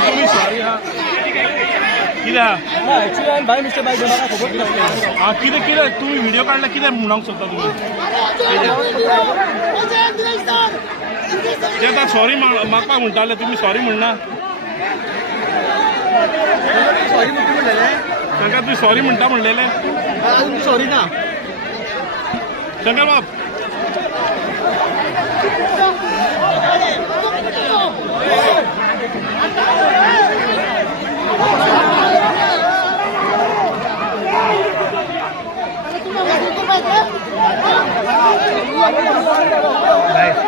तुम्ही सॉरी हा कितें एक्चुअली बाय मिस्टेक बाय म्हाका खबर नासलें हा कितें तुम्ही व्हिडिओ काढला कितें म्हणूंक सोदता तुम्ही ते आतां सॉरी मागपाक म्हणटाले तुमी सॉरी म्हणना सॉरी म्हणलेलें तांकां तुमी सॉरी म्हणटा म्हणलेलें सॉरी ना शंकर बाब Right.